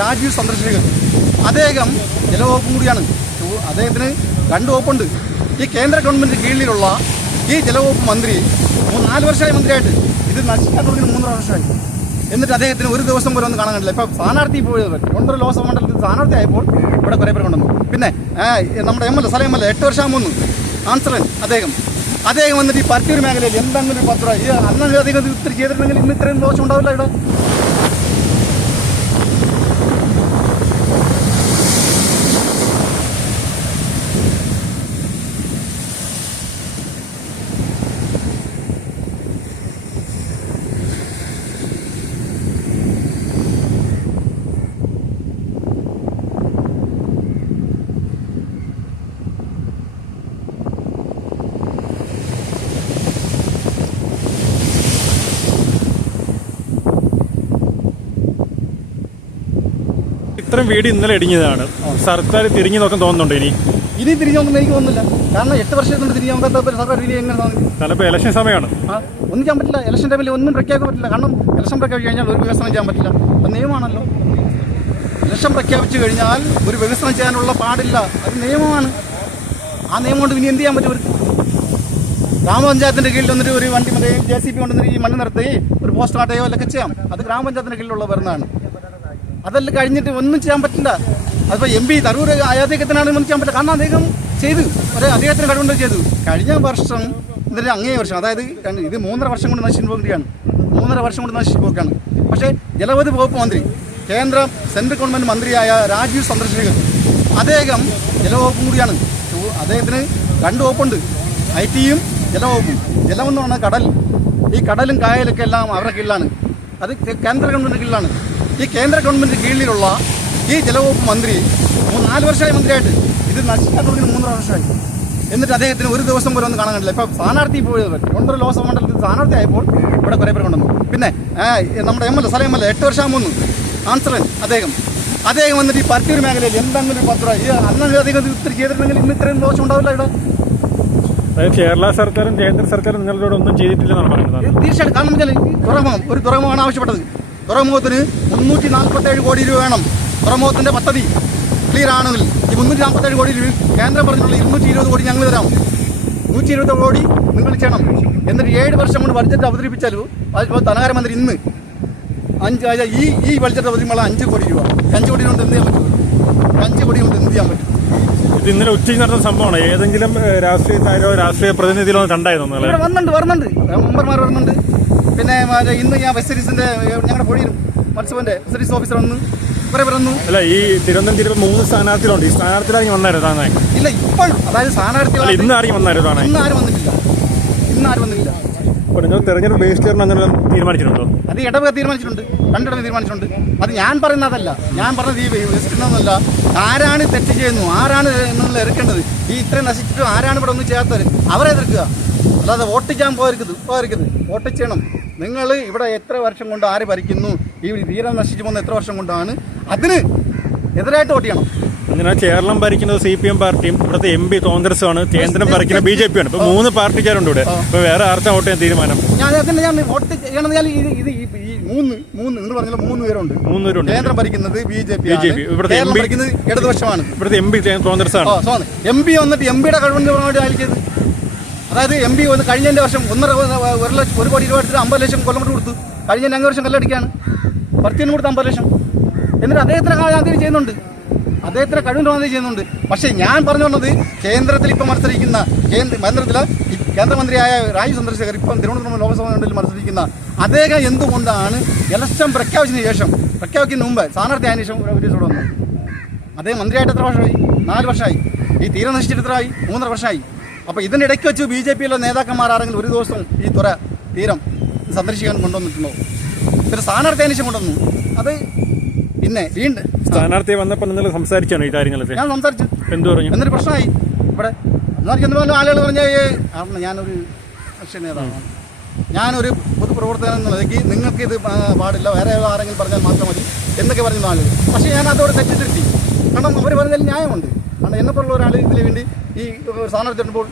രാജീവ് ചന്ദ്രശേഖർ അദ്ദേഹം ജലവകുപ്പും കൂടിയാണ്. അദ്ദേഹത്തിന് 2 വകുപ്പുണ്ട്. ഈ കേന്ദ്ര ഗവൺമെൻറ് കീഴിലുള്ള ഈ ജലവകുപ്പ് മന്ത്രി 4 വർഷമായി മന്ത്രിയായിട്ട് ഇത് നശിക്കാൻ തുടങ്ങി 3 വർഷമായി. എന്നിട്ട് അദ്ദേഹത്തിന് ഒരു ദിവസം പോലും ഒന്നും കാണാൻ കണ്ടില്ല. ഇപ്പോൾ സ്ഥാനാർത്ഥി പോയത് കൊണ്ടൊരു ലോക്സഭ മണ്ഡലത്തിൽ സ്ഥാനാർത്ഥി ആയപ്പോൾ ഇവിടെ കുറേ പേർ കൊണ്ടുവന്നു. പിന്നെ നമ്മുടെ സ്ഥലം എം എൽ എ 8 വർഷമാകുന്നു ആൻസറൻ അദ്ദേഹം വന്നിട്ട് ഈ പരത്തിയൂർ മേഖലയിൽ എന്തെങ്കിലും ഒരു 10 രൂപ അന്ന് അധികം ഇത്തിരി ചെയ്തിട്ടുണ്ടെങ്കിൽ ഇന്ന് ഇത്രയും ദോഷം ഉണ്ടാവില്ല ഇവിടെ. ഇത്രയും വീട് ഇന്നലെ ഇടിഞ്ഞതാണ്. സർക്കാർ തിരിഞ്ഞു നോക്കാൻ തോന്നുന്നുണ്ടോ? ഇനി തിരിഞ്ഞു നോക്കുന്ന എനിക്ക് തോന്നുന്നില്ല. കാരണം 8 വർഷത്തിനുണ്ട് തിരിഞ്ഞു നോക്കാത്ത സർക്കാർ തിരിഞ്ഞ് എങ്ങനെ തോന്നി? ചിലപ്പോൾ ഇലക്ഷൻ സമയമാണ്. ഒന്നും ചെയ്യാൻ പറ്റില്ല. ഇലക്ഷൻ ടൈമിൽ ഒന്നും പ്രഖ്യാപിക്കാൻ പറ്റില്ല. കാരണം ഇലക്ഷൻ പ്രഖ്യാപിച്ചു കഴിഞ്ഞാൽ ഒരു വികസനം ചെയ്യാൻ പറ്റില്ല. അത് നിയമമാണല്ലോ. ഇലക്ഷൻ പ്രഖ്യാപിച്ചു കഴിഞ്ഞാൽ ഒരു വികസനം ചെയ്യാനുള്ള പാടില്ല. അത് നിയമമാണ്. ആ നിയമം കൊണ്ട് ഇനി എന്ത് ചെയ്യാൻ പറ്റും? ഗ്രാമപഞ്ചായത്തിൻ്റെ കീഴിൽ വന്നിട്ട് ഒരു വണ്ടി JCB കൊണ്ടുവന്നിട്ട് ഈ മണ്ണ് നിർത്തി ഒരു പോസ്റ്റ് ആട്ടയോ ഒക്കെ ചെയ്യാം. അത് ഗ്രാമപഞ്ചായത്തിൻ്റെ കീഴിലുള്ള വരുന്നതാണ്. അതെല്ലാം കഴിഞ്ഞിട്ട് ഒന്നും ചെയ്യാൻ പറ്റില്ല. അതിപ്പോൾ MP തരൂർ അദ്ദേഹത്തിനാണ് ഒന്നും ചെയ്യാൻ പറ്റില്ല. കാരണം അദ്ദേഹം ചെയ്തു, അദ്ദേഹത്തിന് കഴിവുണ്ട് ചെയ്തു. കഴിഞ്ഞ വർഷം എന്നിട്ട് അങ്ങേ വർഷം, അതായത് ഇത് 3.5 വർഷം കൊണ്ട് നശിച്ചു പോവുകയാണ്. 3.5 വർഷം കൊണ്ട് നശിച്ചു പോവുകയാണ്. പക്ഷേ ജലവധി വകുപ്പ് മന്ത്രി, സെൻട്രൽ ഗവൺമെൻറ് മന്ത്രിയായ രാജീവ് ചന്ദ്രശേഖർ അദ്ദേഹം ജലവകുപ്പും കൂടിയാണ്. അദ്ദേഹത്തിന് 2 വകുപ്പുണ്ട്. IT-യും ജലവകുപ്പും. ജലമെന്ന് പറഞ്ഞാൽ കടൽ. ഈ കടലും കായലൊക്കെ എല്ലാം അവരുടെ കീഴിലാണ്. അത് കേന്ദ്ര ഗവൺമെൻറ് കീഴിലാണ്. ഈ കേന്ദ്ര ഗവൺമെൻറ് കീഴിലുള്ള ഈ ജലവകുപ്പ് മന്ത്രി 4 വർഷമായി മന്ത്രിയായിട്ട് ഇത് നശിക്കാൻ തുടങ്ങി 3 വർഷമായി. എന്നിട്ട് അദ്ദേഹത്തിന് ഒരു ദിവസം പോലും ഒന്നും കാണാൻ കണ്ടില്ല. ഇപ്പോൾ സ്ഥാനാർത്ഥി പോയത് കൊണ്ടൊരു ലോക്സഭ മണ്ഡലത്തിൽ സ്ഥാനാർത്ഥി ആയപ്പോൾ ഇവിടെ കുറേ പേർ കൊണ്ടുവന്നു. പിന്നെ നമ്മുടെ സ്ഥലം എം എൽ എ 8 വർഷമാകുന്നു ആൻസറൻ അദ്ദേഹം വന്നിട്ട് ഈ പരത്തിയൂർ മേഖലയിൽ എന്തെങ്കിലും ഒരു 10 രൂപ അന്ന് അധികം ഇത്തിരി ചെയ്തിട്ടുണ്ടെങ്കിൽ ഇന്ന് ഇത്രയും ദോഷം ഉണ്ടാവില്ല ഇവിടെ. കേരള സർക്കാരും കേന്ദ്ര സർക്കാരും നിങ്ങളോട് ഒന്നും ചെയ്തിട്ടില്ലെന്നാണ് പറയുന്നത്. തീർച്ചയായിട്ടും. കാരണം വെച്ചാൽ ഒരു തുറമുഖമാണ് ആവശ്യപ്പെട്ടത്. തുറമുഖത്തിന് 347 കോടി രൂപ വേണം. തുറമുഖത്തിൻ്റെ പദ്ധതി ക്ലിയർ ആണെങ്കിൽ ഈ 347 കോടി രൂപ കേന്ദ്രം പറഞ്ഞിട്ടുള്ള 220 കോടി ഞങ്ങൾ തരാം. 120 കോടി നിങ്ങൾ ചെയ്യണം. എന്നിട്ട് 7 വർഷം കൊണ്ട് ബഡ്ജറ്റ് അവതരിപ്പിച്ചാലും അതിപ്പോൾ ധനകാര്യമന്ത്രി ഇന്ന് ഈ ബഡ്ജറ്റ് അവതരിപ്പിക്കുമ്പോൾ 5 കോടി രൂപ 5 കോടി കൊണ്ട് എന്ത് ചെയ്യാൻ പറ്റും? 5 കോടി കൊണ്ട് എന്ത് ചെയ്യാൻ പറ്റും? ഇത് ഇന്നലെ ഉച്ചയ്ക്ക് നടന്ന സംഭവമാണ്. ഏതെങ്കിലും രാഷ്ട്രീയക്കാരോ രാഷ്ട്രീയ പ്രതിനിധികളോ കണ്ടായിരുന്നു? ഇവിടെ വരുന്നുണ്ട് മെമ്പർമാർ വരുന്നുണ്ട്. പിന്നെ ഇന്ന് ഞാൻ വെസ്റ്ററീസിന്റെ ഞങ്ങളുടെ പൊടിയിലും മത്സ്യബന്ധന്റെ വെസ്റ്ററീസ് ഓഫീസർ വന്നു കുറെ പറഞ്ഞു. അല്ല, ഈ തിരുവനന്തപുരം 3 സ്ഥാനാർത്ഥികളുണ്ട്. ഈ സ്ഥാനാർത്ഥികളാണെങ്കിൽ വന്നായിരുന്നു താനെ? ഇല്ല, ഇപ്പോൾ അതായത് സ്ഥാനാർത്ഥികൾ ഇന്ന് ആരെയും വന്നായിരുന്നു താനെ? ഇന്ന് ആരും വന്നിട്ടില്ല. അപ്പോൾ നിങ്ങൾ തെരഞ്ഞെടുപ്പ് ബഹിഷ്കരണം എന്തെങ്കിലും തീരുമാനിച്ചിട്ടുണ്ടോ? അത് ഇടവക തീരുമാനിച്ചിട്ടുണ്ട്. 2 ഇടവക തീരുമാനിച്ചിട്ടുണ്ട്. അത് ഞാൻ പറയുന്നതല്ല. ഞാൻ പറഞ്ഞത് ഈ ബഹിഷ്കരണമൊന്നുമല്ല. ആരാണ് തെറ്റ് ചെയ്യുന്നു, ആരാണ് എന്നുള്ള എതിർക്കേണ്ടത്. ഈ ഇത്രയും നശിച്ചിട്ടും ആരാണ് ഇവിടെ ഒന്നും ചെയ്യാത്തവർ അവരെ എതിർക്കുക. അല്ലാതെ വോട്ട് ചെയ്യാൻ പോകരുത്. വോട്ട് ചെയ്യണം. നിങ്ങൾ ഇവിടെ എത്ര വർഷം കൊണ്ട് ആര് ഭരിക്കുന്നു, ഈ തീരം നശിച്ചു പോകുന്ന എത്ര വർഷം കൊണ്ടാണ്, അതിന് എതിരായിട്ട് വോട്ട് ചെയ്യണം. അങ്ങനെ കേരളം ഭരിക്കുന്നത് CPM പാർട്ടിയും ഇവിടുത്തെ MP കോൺഗ്രസുമാണ്, കേന്ദ്രം ഭരിക്കുന്ന BJP ആണ്. ഇപ്പോൾ 3 പാർട്ടിക്കാരുണ്ട് ഇവിടെ. ഇപ്പോൾ വേറെ ആർക്കാ വോട്ട് ചെയ്യാൻ തീരുമാനം? ഞാൻ വോട്ട് ചെയ്യണമെന്ന് ഇത് ഈ 3 നിങ്ങൾ പറഞ്ഞ 3 പേരുണ്ട്. കേന്ദ്രം ഭരിക്കുന്നത് BJP, ഇവിടുത്തെ MP ഭരിക്കുന്നത് ഇടതുപക്ഷമാണ്. ഇവിടുത്തെ MP കോൺഗ്രസാണ്. MP വന്നിട്ട് MPയുടെ കഴിവിന്റെ ആയിരിക്കും. അതായത് MP വന്ന് കഴിഞ്ഞ വർഷം 1 കോടി രൂപ എടുത്തിട്ട് 50 ലക്ഷം കൊല്ലം കൊണ്ട് കൊടുത്തു. കഴിഞ്ഞ 2 വർഷം കല്ലടിക്കാണ്. പർച്ചേന് കൊടുത്ത് 50 ലക്ഷം. എന്നിട്ട് അദ്ദേഹത്തിന് ചെയ്യുന്നുണ്ട്. അദ്ദേഹത്തിന് കഴിവിൻ്റെ ചെയ്യുന്നുണ്ട്. പക്ഷേ ഞാൻ പറഞ്ഞു വന്നത് കേന്ദ്രത്തിൽ ഇപ്പം മത്സരിക്കുന്ന കേന്ദ്രമന്ത്രിയായ രാജീവ് ചന്ദ്രശേഖർ ഇപ്പം തിരുവനന്തപുരം ലോക്സഭാ മണ്ഡലത്തിൽ മത്സരിക്കുന്ന അദ്ദേഹം എന്തുകൊണ്ടാണ് ഇലക്ഷൻ പ്രഖ്യാപിക്കുന്നതിന് മുമ്പ് സ്ഥാനാർത്ഥി ആയതിനു ശേഷം ഇവിടെ വന്നു? അദ്ദേഹം മന്ത്രിയായിട്ട് എത്ര വർഷമായി? 4 വർഷമായി. ഈ തീരം നശിച്ചിട്ട് എത്രയായി? 3.5 വർഷമായി. അപ്പോൾ ഇതിനിടയ്ക്ക് വെച്ച് BJP-യിലെ നേതാക്കന്മാർ ആരെങ്കിലും ഒരു ദിവസം ഈ തീരം സന്ദർശിക്കാൻ കൊണ്ടുവന്നിട്ടുണ്ടോ? പിന്നെ സ്ഥാനാർത്ഥി ആയതിനു ശേഷം കൊണ്ടുവന്നു. അത് പിന്നെ വീണ്ടും സ്ഥാനാർത്ഥി വന്നപ്പോൾ നിങ്ങൾ സംസാരിച്ചാണ് ഈ കാര്യങ്ങളൊക്കെ? ഞാൻ സംസാരിച്ചു. എന്ത് പറഞ്ഞു? എന്നൊരു പ്രശ്നമായി ഇവിടെ. എന്നാൽ ആളുകൾ പറഞ്ഞ ഞാനൊരു രാഷ്ട്രീയ നേതാവാണ്, ഞാനൊരു പൊതുപ്രവർത്തകൻ എന്നുള്ളതൊക്കെ നിങ്ങൾക്ക് ഇത് പാടില്ല, വേറെ ആരെങ്കിലും പറഞ്ഞാൽ മാത്രം മതി എന്നൊക്കെ പറഞ്ഞു ആളുകൾ. പക്ഷേ ഞാൻ അതോടെ തെറ്റിദ്ധരുത്തി. കാരണം അവർ പറഞ്ഞാൽ ന്യായമുണ്ട്. കാരണം എന്നെപ്പോലുള്ള ഒരാൾ ഇതിന് വേണ്ടി ഈ സ്ഥാനാർത്ഥി ഇടുമ്പോൾ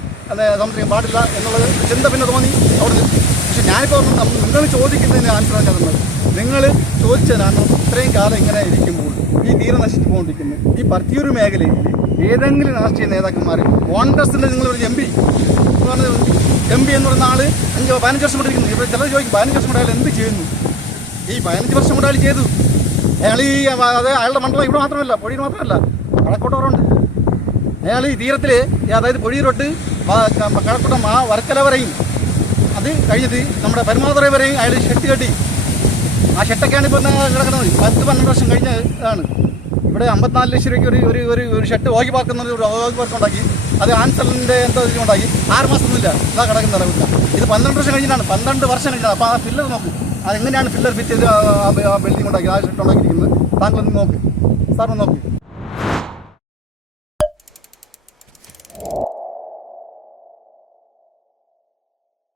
സംസാരിക്കാൻ പാടില്ല എന്നുള്ളത് ചിന്ത പിന്നെ തോന്നി അവിടെ. പക്ഷെ ഞാനിപ്പോൾ നിങ്ങൾ ചോദിക്കുന്നതിന് ആൻസറാണ് ഞാൻ തന്നത്. നിങ്ങൾ ചോദിച്ചതാണ് ഇത്രയും കാലം ഇങ്ങനെ ഇരിക്കുമ്പോൾ ഈ തീരെ നശിച്ചു പോകൊണ്ടിരിക്കുന്നു ഈ പർത്തിയൂർ മേഖലയിൽ ഏതെങ്കിലും രാഷ്ട്രീയ നേതാക്കന്മാർ കോൺഗ്രസിന്റെ നിങ്ങളൊരു എം പി എന്ന് പറയുന്ന ആള് 15 വർഷം കൊണ്ടിരിക്കുന്നു. ഇവിടെ ചിലർ ചോദിക്കും 15 വർഷം കൊണ്ട് അയാൾ എന്ത് ചെയ്യുന്നു? ഈ 15 വർഷം കൊണ്ട് അയാൾ ചെയ്തു. അയാൾ ഈ അയാളുടെ മണ്ഡലം ഇവിടെ മാത്രമല്ല, പൊഴിയിൽ മാത്രമല്ല, കഴക്കൂട്ടവരുണ്ട്. അയാൾ ഈ തീരത്തിൽ, അതായത് പൊഴിയിലോട്ട് കഴക്കൂട്ടം ആ വർക്കല വരെയും അത് കഴിഞ്ഞിട്ട് നമ്മുടെ പരമാവധി വരെയും അയാൾ ഷെട്ട് കെട്ടി. ആ ഷെട്ടൊക്കെയാണ് ഇപ്പോൾ കിടക്കുന്നത്. 10-12 വർഷം കഴിഞ്ഞ ഇതാണ്. ഇവിടെ 54 ലക്ഷം രൂപയ്ക്ക് ഒരു ഷെട്ട് ഓഗി പാർക്ക് ഒരു ഓഗി പാർക്ക് ഉണ്ടാക്കി. അത് ആൻസലിൻ്റെ എന്തോ ഉണ്ടാക്കി 6 മാസമൊന്നുമില്ല ഇതാ കിടക്കുന്ന നിലവില്ല. ഇത് 12 വർഷം കഴിഞ്ഞിട്ടാണ്, 12 വർഷം കഴിഞ്ഞാണ്. അപ്പോൾ ആ ഫില്ലർ നോക്കും, അതെങ്ങനെയാണ് ഫില്ലർ ഫിറ്റ് ചെയ്ത് ആ ബിൽഡിംഗ് ഉണ്ടാക്കി, ആ ഷെട്ട് ഉണ്ടാക്കിയിരിക്കുന്നത്. താങ്കളൊന്ന് നോക്ക്, സാറൊന്ന് നോക്ക്.